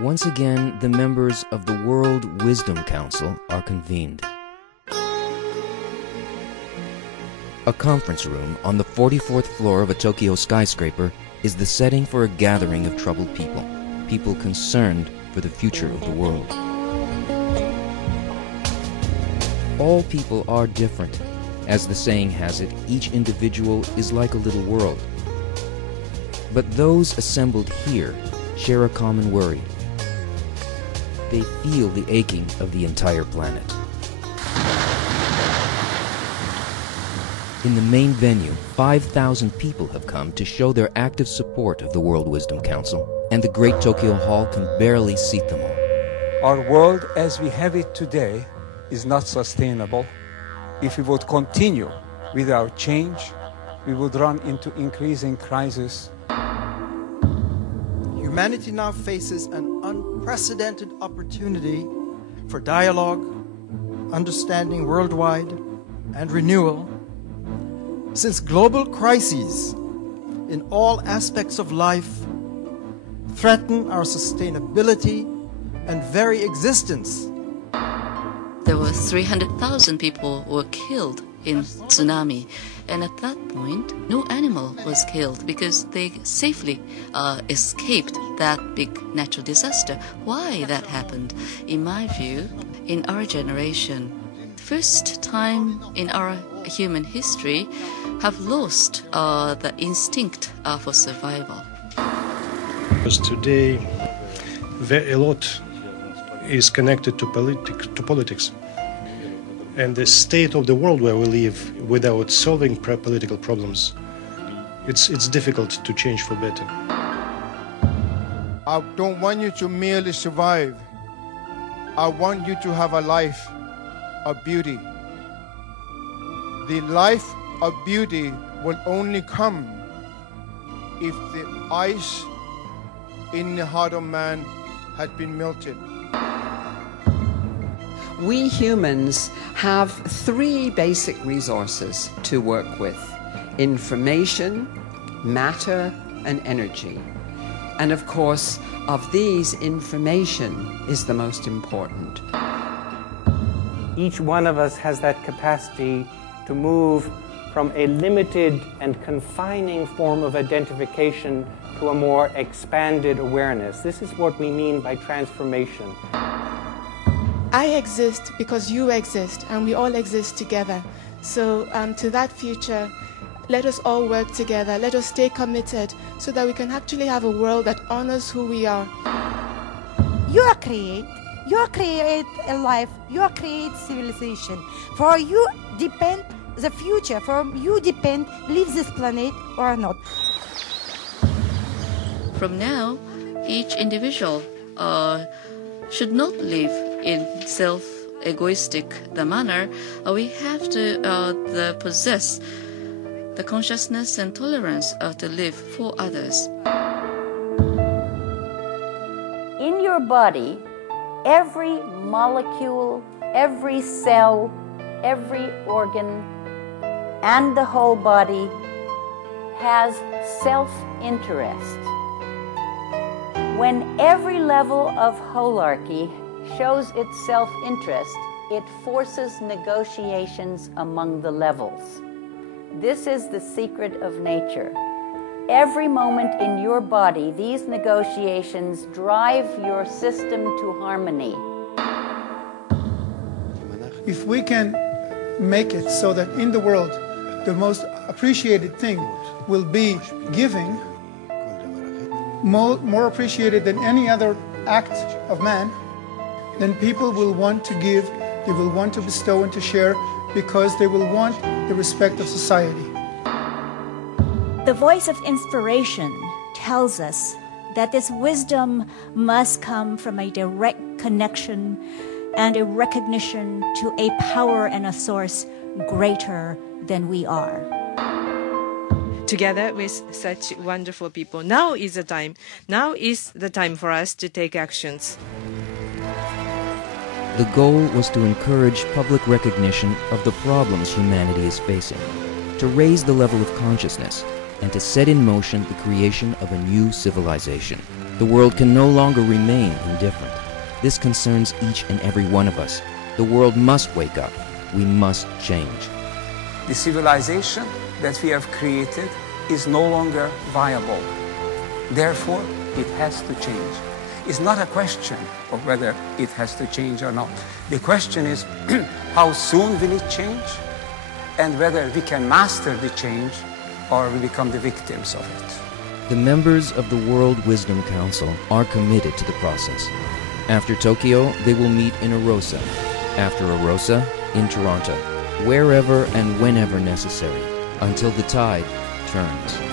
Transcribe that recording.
Once again, the members of the World Wisdom Council are convened. A conference room on the 44th floor of a Tokyo skyscraper is the setting for a gathering of troubled people, people concerned for the future of the world. All people are different. As the saying has it, each individual is like a little world. But those assembled here share a common worry. They feel the aching of the entire planet. In the main venue, 5,000 people have come to show their active support of the World Wisdom Council, and the Great Tokyo Hall can barely seat them all. Our world as we have it today is not sustainable. If we would continue without change, we would run into increasing crisis. Humanity now faces an unprecedented opportunity for dialogue, understanding worldwide, and renewal. Since global crises in all aspects of life threaten our sustainability and very existence. There were 300,000 people were killed in tsunami, and at that point no animal was killed because they safely escaped that big natural disaster. Why that happened? In my view, in our generation, first time in our human history, have lost the instinct for survival. Because today, a lot is connected to politics. And the state of the world where we live, without solving political problems, it's difficult to change for better. I don't want you to merely survive. I want you to have a life of beauty. The life of beauty will only come if the ice in the heart of man had been melted. We humans have three basic resources to work with: information, matter, and energy. And of course, of these, information is the most important. Each one of us has that capacity to move from a limited and confining form of identification to a more expanded awareness. This is what we mean by transformation. I exist because you exist, and we all exist together. So to that future, let us all work together. Let us stay committed so that we can actually have a world that honors who we are. You create a life, you create civilization. For you depend the future, from you depend leave this planet or not. From now, each individual should not live in self-egoistic manner. We have to possess the consciousness and tolerance to live for others. In your body, every molecule, every cell, every organ, and the whole body has self-interest. When every level of holarchy shows its self-interest, it forces negotiations among the levels. This is the secret of nature. Every moment in your body, these negotiations drive your system to harmony. If we can make it so that in the world, the most appreciated thing will be giving, more appreciated than any other act of man, then people will want to give, they will want to bestow and to share, because they will want the respect of society. The voice of inspiration tells us that this wisdom must come from a direct connection and a recognition to a power and a source greater than we are. Together with such wonderful people, now is the time. Now is the time for us to take actions. The goal was to encourage public recognition of the problems humanity is facing, to raise the level of consciousness, and to set in motion the creation of a new civilization. The world can no longer remain indifferent. This concerns each and every one of us. The world must wake up. We must change. The civilization that we have created is no longer viable. Therefore, it has to change. It's not a question of whether it has to change or not. The question is how soon will it change, and whether we can master the change or we become the victims of it. The members of the World Wisdom Council are committed to the process. After Tokyo, they will meet in Arosa. After Arosa, in Toronto. Wherever and whenever necessary, until the tide turns.